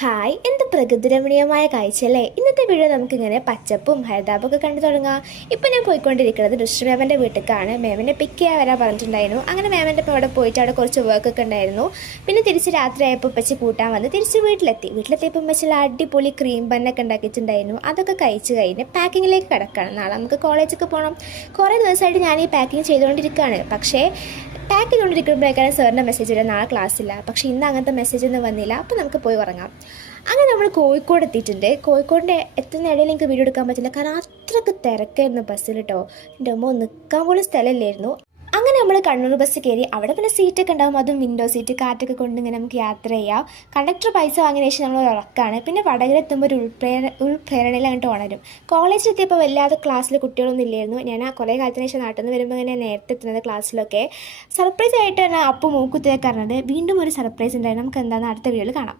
Hi, എന്ത് പ്രകൃതിരമണീയമായ കാഴ്ചയല്ലേ. ഇന്നത്തെ വീഡിയോ നമുക്കിങ്ങനെ പച്ചപ്പും ഹരിതാപമൊക്കെ കണ്ടു തുടങ്ങാം. ഇപ്പം ഞാൻ പോയിക്കൊണ്ടിരിക്കുന്നത് ഋഷി മേമൻ്റെ വീട്ടിലേക്കാണ്. മേമനെ പിക്ക് ചെയ്യാൻ വരാൻ പറഞ്ഞിട്ടുണ്ടായിരുന്നു. അങ്ങനെ മേമൻ്റെ ഇപ്പോൾ അവിടെ പോയിട്ട് അവിടെ കുറച്ച് വർക്കൊക്കെ ഉണ്ടായിരുന്നു. പിന്നെ തിരിച്ച് രാത്രി ആയപ്പോൾ ഉപ്പച്ചി കൂട്ടാൻ വന്ന് തിരിച്ച് വീട്ടിലെത്തിയപ്പോൾ ഉമ്മച്ചിൽ അടിപൊളി ക്രീം ബന്നൊക്കെ ഉണ്ടാക്കിയിട്ടുണ്ടായിരുന്നു. അതൊക്കെ കഴിച്ച് കഴിഞ്ഞ് പാക്കിങ്ങിലേക്ക് കിടക്കുകയാണ്. നാളെ നമുക്ക് കോളേജൊക്കെ പോകണം. കുറേ ദിവസമായിട്ട് ഞാൻ ഈ പാക്കിങ് ചെയ്തുകൊണ്ടിരിക്കുകയാണ്. പക്ഷേ പാക്ക് ചെയ്തുകൊണ്ടിരിക്കുമ്പോഴേക്കാണ് സാറിൻ്റെ മെസ്സേജ് വരിക, നാളെ ക്ലാസ്സില്ല. പക്ഷേ ഇന്ന് അങ്ങനത്തെ മെസ്സേജ് ഒന്നും വന്നില്ല. അപ്പോൾ നമുക്ക് പോയി ഉറങ്ങാം. അങ്ങനെ നമ്മൾ കോഴിക്കോട് എത്തിയിട്ടുണ്ട്. കോഴിക്കോടിൻ്റെ എത്തുന്ന ഇടയിൽ എനിക്ക് വീഡിയോ എടുക്കാൻ പറ്റില്ല, കാരണം അത്രയ്ക്ക് തിരക്കായിരുന്നു ബസ്സിൽ കേട്ടോ. എൻ്റെ അമ്മ നിൽക്കാൻ പോലും സ്ഥലമില്ലായിരുന്നു. അങ്ങനെ നമ്മൾ കണ്ണൂർ ബസ് കയറി. അവിടെ പിന്നെ സീറ്റൊക്കെ ഉണ്ടാകും, അതും വിൻഡോ സീറ്റ്, കാറ്റൊക്കെ കൊണ്ട് ഇങ്ങനെ നമുക്ക് യാത്ര ചെയ്യാം. കണ്ടക്ടർ പൈസ വാങ്ങിയ ശേഷം നമ്മൾ ഉറക്കാണ്. പിന്നെ വടകര എത്തുമ്പോൾ ഒരു ഉൾപ്രേരണയിൽ അങ്ങോട്ട് ഉണരും. കോളേജിൽ എത്തിയപ്പോൾ വല്ലാതെ ക്ലാസ്സിൽ കുട്ടികളൊന്നും ഇല്ലായിരുന്നു. ഞാൻ ആ കുറേ കാലത്തിന് ശേഷം നാട്ടിൽ നിന്ന് വരുമ്പോൾ ഇങ്ങനെ നേരത്തെ എത്തുന്നത് ക്ലാസ്സിലൊക്കെ. സർപ്രൈസ് ആയിട്ട് തന്നെ അപ്പം മൂക്കുത്തിയൊക്കെ അറിഞ്ഞത്. വീണ്ടും ഒരു സർപ്രൈസ് ഉണ്ടായിരുന്നു. നമുക്ക് എന്താണെന്ന് അടുത്ത വീഡിയോയിൽ കാണാം.